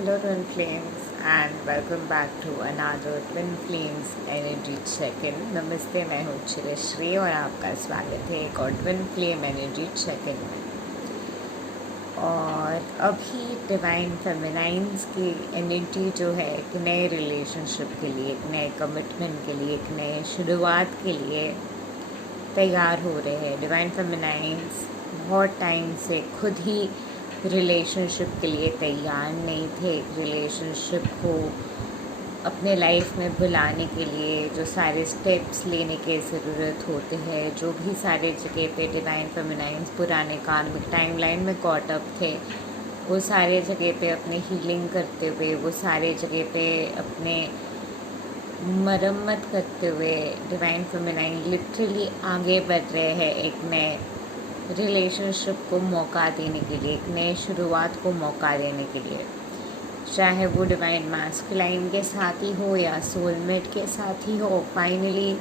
Hello, Twin Flames, and welcome back to another Twin Flames Energy Check-in. नमस्ते, मैं हूँ श्री और आपका स्वागत है एक और ट्विन फ्लेम एनर्जी चेक-इन में। और अभी डिवाइन फेमिनाइंस की एनर्जी जो है एक नए रिलेशनशिप के लिए, एक नए कमिटमेंट के लिए, एक नए शुरुआत के लिए तैयार हो रहे हैं। डिवाइन फेमिनाइंस बहुत टाइम से खुद ही रिलेशनशिप के लिए तैयार नहीं थे। रिलेशनशिप को अपने लाइफ में बुलाने के लिए जो सारे स्टेप्स लेने की ज़रूरत होते हैं, जो भी सारे जगह पे डिवाइन फेमिनाइंस पुराने कार्मिक टाइमलाइन में कॉट अप थे, वो सारे जगह पे अपने हीलिंग करते हुए, वो सारे जगह पे अपने मरम्मत करते हुए डिवाइन फेमिनाइन लिटरली आगे बढ़ रहे हैं एक नए रिलेशनशिप को मौका देने के लिए, एक नए शुरुआत को मौका देने के लिए। चाहे वो डिवाइन मैस्कुलाइन के साथ ही हो या सोलमेट के साथ ही हो, फाइनली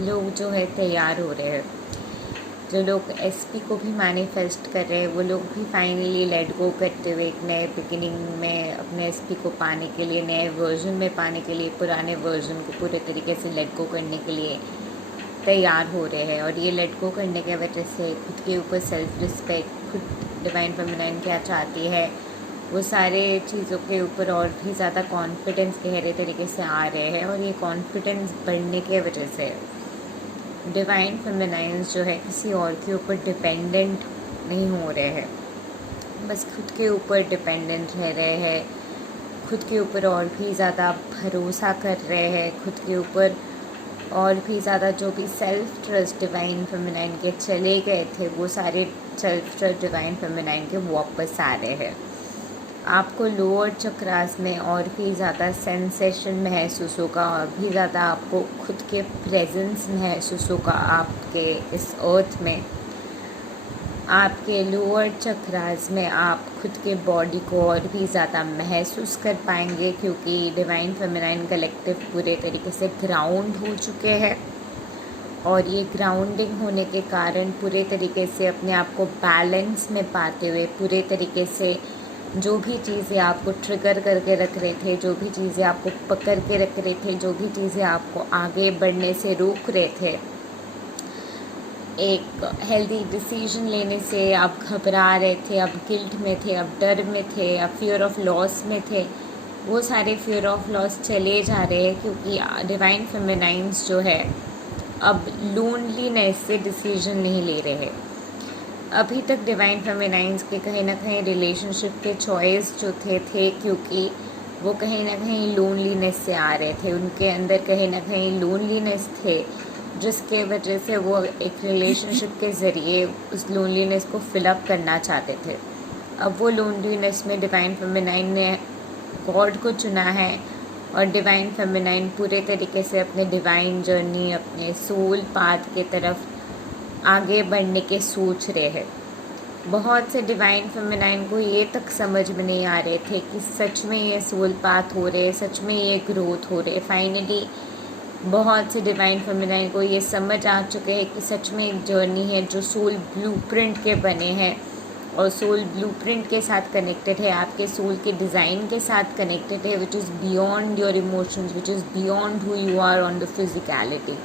लोग जो है तैयार हो रहे हैं। जो लोग एसपी को भी मैनिफेस्ट कर रहे हैं, वो लोग भी फाइनली लेट गो करते हुए एक नए बिगिनिंग में अपने एसपी को पाने के लिए, नए वर्जन में पाने के लिए, पुराने वर्जन को पूरे तरीके से लेट गो करने के लिए तैयार हो रहे हैं। और ये लेट गो करने के वजह से खुद के ऊपर सेल्फ रिस्पेक्ट, खुद डिवाइन फेमिनाइन क्या चाहती है, वो सारे चीज़ों के ऊपर और भी ज़्यादा कॉन्फिडेंस गहरे तरीके से आ रहे हैं। और ये कॉन्फिडेंस बढ़ने के वजह से डिवाइन फेमिनाइंस जो है किसी और के ऊपर डिपेंडेंट नहीं हो रहे हैं, बस खुद के ऊपर डिपेंडेंट रह रहे हैं, खुद के ऊपर और भी ज़्यादा भरोसा कर रहे हैं, खुद के ऊपर और भी ज़्यादा जो भी सेल्फ ट्रस्ट डिवाइन फेमिनाइन के चले गए थे, वो सारे सेल्फ ट्रस्ट डिवाइन फेमिनाइन के वापस आ रहे हैं। आपको लोअर चक्रास में और भी ज़्यादा सेंसेशन महसूस होगा, और भी ज़्यादा आपको खुद के प्रेजेंस महसूस होगा आपके इस अर्थ में। आपके लोअर चक्रास में आप खुद के बॉडी को और भी ज़्यादा महसूस कर पाएंगे, क्योंकि डिवाइन फेमिनाइन कलेक्टिव पूरे तरीके से ग्राउंड हो चुके हैं। और ये ग्राउंडिंग होने के कारण पूरे तरीके से अपने आप को बैलेंस में पाते हुए, पूरे तरीके से जो भी चीज़ें आपको ट्रिगर करके रख रहे थे, जो भी चीज़ें आपको पकड़ के रख रहे थे, जो भी चीज़ें आपको आगे बढ़ने से रोक रहे थे, एक हेल्दी डिसीजन लेने से आप घबरा रहे थे, आप गिल्ट में थे, आप डर में थे, आप फियर ऑफ लॉस में थे, वो सारे फियर ऑफ लॉस चले जा रहे हैं। क्योंकि डिवाइन फेमिनाइंस जो है अब लोनलीनेस से डिसीजन नहीं ले रहे हैं। अभी तक डिवाइन फेमिनाइंस के कहीं ना कहीं रिलेशनशिप के चॉइस जो थे क्योंकि वो कहीं ना कहीं लोनलीनेस से आ रहे थे, उनके अंदर कहीं ना कहीं लोनलीनेस थे, जिसके वजह से वो एक रिलेशनशिप के ज़रिए उस लोनलीनेस को फिलअप करना चाहते थे। अब वो लोनलीनेस में डिवाइन फेमिनाइन ने गॉड को चुना है, और डिवाइन फेमिनाइन पूरे तरीके से अपने डिवाइन जर्नी, अपने सोल पाथ के तरफ आगे बढ़ने के सोच रहे हैं। बहुत से डिवाइन फेमिनाइन को ये तक समझ में नहीं आ रहे थे कि सच में ये सोल पाथ हो रहे, सच में ये ग्रोथ हो रहे। फाइनली बहुत से डिवाइन फेमिनाइन को ये समझ आ चुके हैं कि सच में एक जर्नी है जो सोल ब्लूप्रिंट के बने हैं, और सोल ब्लूप्रिंट के साथ कनेक्टेड है, आपके सोल के डिज़ाइन के साथ कनेक्टेड है, which is beyond your emotions, which is beyond who you are on the physicality.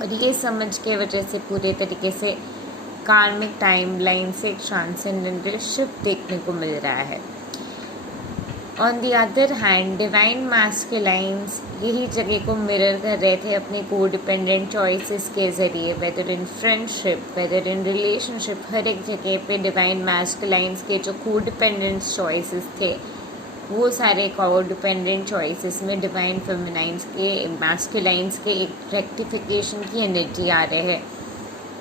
और ये समझ के वजह से पूरे तरीके से कार्मिक टाइमलाइन से ट्रांसेंडेंटल शिफ्ट देखने को मिल रहा है। On the other hand divine masculines यही जगह को मिरर कर रहे थे अपने को डिपेंडेंट चॉइसेस के ज़रिए, whether in friendship, whether in relationship, हर एक जगह पे डिवाइन मैस्कुलाइंस के जो को डिपेंडेंट चॉइसेस थे, वो सारे को डिपेंडेंट चॉइसेस में डिवाइन फेमिनाइंस के, मैस्कुलाइंस के एक रेक्टिफिकेशन की एनर्जी आ रहे हैं।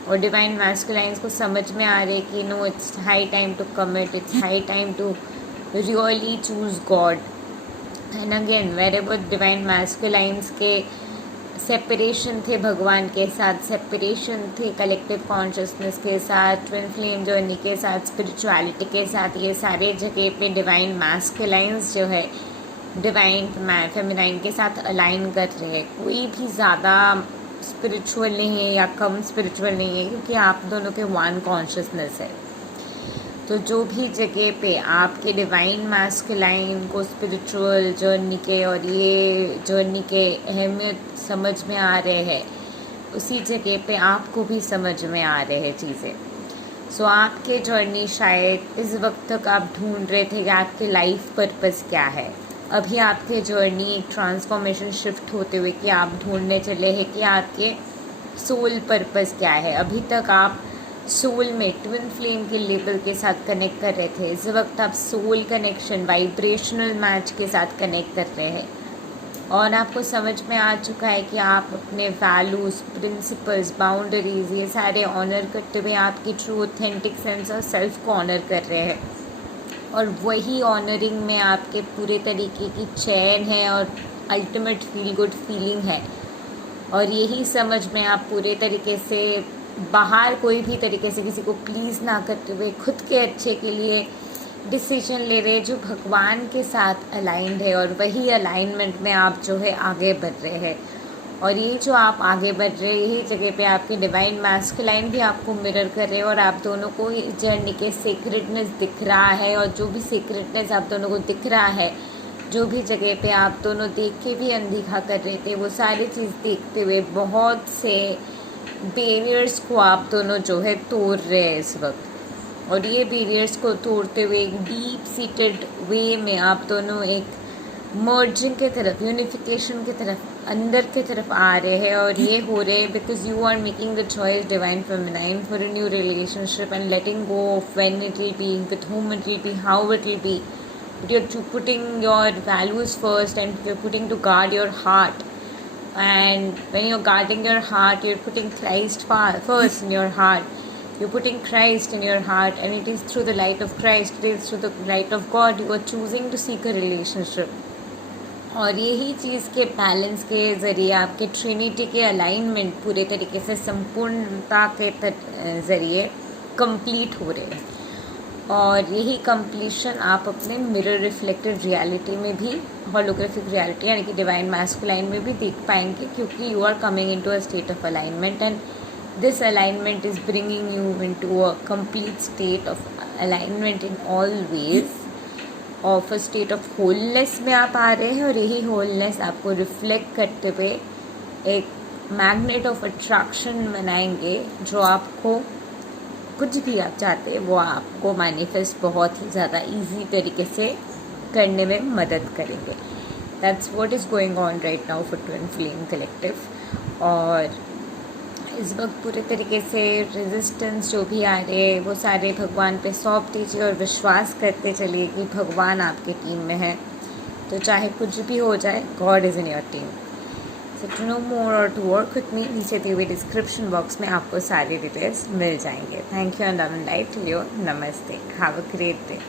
और डिवाइन मैस्कुलाइंस को समझ में आ रहे है कि no, it's high time to commit, it's high time to really choose God. And again wherever divine masculines के सेपरेशन थे भगवान के साथ, सेपरेशन थे कलेक्टिव कॉन्शियसनेस के साथ, ट्विन फ्लेम जर्नी के साथ, स्पिरिचुअलिटी के साथ, ये सारे जगह पे डिवाइन मैस्कुलाइंस जो है डिवाइन फेमिनाइन के साथ अलाइन कर रहे हैं। कोई भी ज़्यादा स्पिरिचुअल नहीं है या कम स्पिरिचुअल नहीं है, क्योंकि आप दोनों के वन कॉन्शियसनेस है। तो जो भी जगह पे आपके डिवाइन मैस्कुलाइन को स्पिरिचुअल जर्नी के और ये जर्नी के अहमियत समझ में आ रहे हैं, उसी जगह पे आपको भी समझ में आ रहे हैं चीज़ें। सो आपके जर्नी शायद इस वक्त तक आप ढूंढ रहे थे कि आपके लाइफ पर्पस क्या है। अभी आपके जर्नी एक ट्रांसफॉर्मेशन शिफ्ट होते हुए कि आप ढूंढने चले हैं कि आपके सोल पर्पस क्या है। अभी तक आप सोल में ट्विन फ्लेम के लेवल के साथ कनेक्ट कर रहे थे, इस वक्त आप सोल कनेक्शन वाइब्रेशनल मैच के साथ कनेक्ट कर रहे हैं और आपको समझ में आ चुका है कि आप अपने वैल्यूज़, प्रिंसिपल्स, बाउंड्रीज ये सारे ऑनर करते हुए आपकी true authentic sense of self को ऑनर कर रहे हैं और वही ऑनरिंग में आपके पूरे तरीके की चैन है और अल्टीमेट फील गुड फीलिंग है। और यही समझ में आप पूरे तरीके से बाहर कोई भी तरीके से किसी को प्लीज़ ना करते हुए खुद के अच्छे के लिए डिसीजन ले रहे हैं जो भगवान के साथ अलाइंड है और वही अलाइनमेंट में आप जो है आगे बढ़ रहे हैं। और ये जो आप आगे बढ़ रहे हैं यही जगह पे आपके डिवाइन मैस्कुलाइन भी आपको मिरर कर रहे हैं और आप दोनों को इस जर्नी के सीक्रेटनेस दिख रहा है और जो भी सीक्रेटनेस आप दोनों को दिख रहा है, जो भी जगह पे आप दोनों देख के भी अनदेखा कर रहे थे, वो सारी चीज़ देखते हुए बहुत से बैरियर्स को आप दोनों जो है तोड़ रहे हैं इस वक्त। और ये बैरियर्स को तोड़ते हुए एक डीप सीटेड वे में आप दोनों एक मर्जिंग के तरफ, यूनिफिकेशन की तरफ, अंदर की तरफ आ रहे हैं। और ये हो रहे हैं because you are making the choice divine feminine for a new relationship and letting go of when it will be, with whom it will be, how it will be. But you're putting your values first and you're putting to guard your heart. And when you're guarding your heart, you're putting Christ first in your heart. You're putting Christ in your heart, and it is through the light of Christ, it is through the light of God, you are choosing to seek a relationship. और यही चीज़ के balance के ज़रिए आपके Trinity के alignment पूरे तरीके से संपूर्णता के ज़रिए कंप्लीट हो रहे हैं। और यही कंप्लीशन आप अपने मिरर रिफ्लेक्टेड रियलिटी में भी, होलोग्राफिक रियलिटी यानी कि डिवाइन मैस्कुलाइन में भी देख पाएंगे, क्योंकि you are coming into a state of alignment and this alignment is bringing you into a complete state of alignment in all ways, of a state of wholeness में आप आ रहे हैं। और यही होलनेस आपको रिफ्लेक्ट करते हुए एक मैग्नेट ऑफ अट्रैक्शन बनाएंगे जो आपको कुछ भी आप चाहते हैं वो आपको मैनिफेस्ट बहुत ही ज़्यादा इजी तरीके से करने में मदद करेंगे। That's what is going on right now for twin flame collective. और इस वक्त पूरे तरीके से रेजिस्टेंस जो भी आ रहे हैं वो सारे भगवान पे सौंप दीजिए और विश्वास करते चलिए कि भगवान आपके टीम में है, तो चाहे कुछ भी हो जाए, God is in your team. So to know more और टू वर्क विथ मी, नीचे दिए हुए डिस्क्रिप्शन बॉक्स में आपको सारे डिटेल्स मिल जाएंगे। Thank you and love and light to you. Namaste, have a great day.